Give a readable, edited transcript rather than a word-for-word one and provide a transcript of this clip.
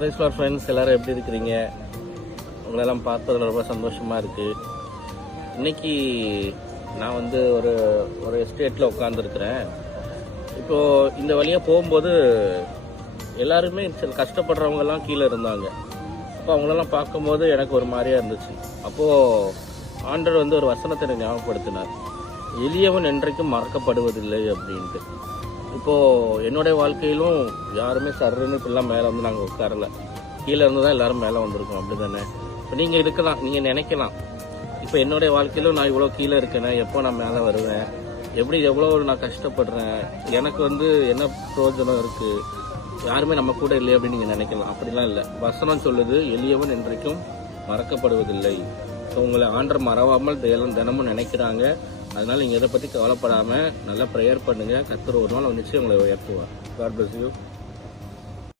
Prize for friends, எல்லோரும் எப்படி இருக்கிறீங்க? உங்களெல்லாம் பார்த்ததில் ரொம்ப சந்தோஷமாக இருக்குது. இன்றைக்கி நான் வந்து ஒரு எஸ்டேட்டில் உட்காந்துருக்கிறேன். இப்போது இந்த வழியாக போகும்போது எல்லாருமே சில கஷ்டப்படுறவங்கெல்லாம் கீழே இருந்தாங்க. அப்போ அவங்களெல்லாம் பார்க்கும்போது எனக்கு ஒரு மாதிரியாக இருந்துச்சு. அப்போது ஆண்டவர் வந்து ஒரு வசனத்தை எனக்கு ஞாபகப்படுத்தினார், எளியவன் என்றைக்கும் மறக்கப்படுவதில்லை அப்படின்ட்டு. இப்போது என்னுடைய வாழ்க்கையிலும் யாருமே சர்ன்னு இப்படிலாம் மேலே வந்து நாங்கள் உட்காரல, கீழே இருந்து தான் எல்லோரும் மேலே வந்திருக்கோம். அப்படி தானே? இப்போ நீங்கள் இருக்கலாம், நீங்கள் நினைக்கலாம், இப்போ என்னுடைய வாழ்க்கையிலும் நான் இவ்வளோ கீழே இருக்கேனே, எப்போ நான் மேலே வருவேன், எவ்வளோ நான் கஷ்டப்படுறேன், எனக்கு வந்து என்ன பிரயோஜனம் இருக்குது, யாருமே நம்ம கூட இல்லையே அப்படின்னு நீங்கள் நினைக்கலாம். அப்படிலாம் இல்லை. வசனம் சொல்லுது, எளியவன் என்றைக்கும் மறக்கப்படுவதில்லை. ஸோ உங்களை ஆண்டவர் மறவாமல் தினமும் நினைக்கிறாங்க. அதனால நீங்கள் இதை பற்றி கவலைப்படாமல் நல்லா ப்ரேயர் பண்ணுங்கள். கர்த்தர் ஒரு நாள் நிச்சயம் உங்களை உயர்த்துவார். God bless you.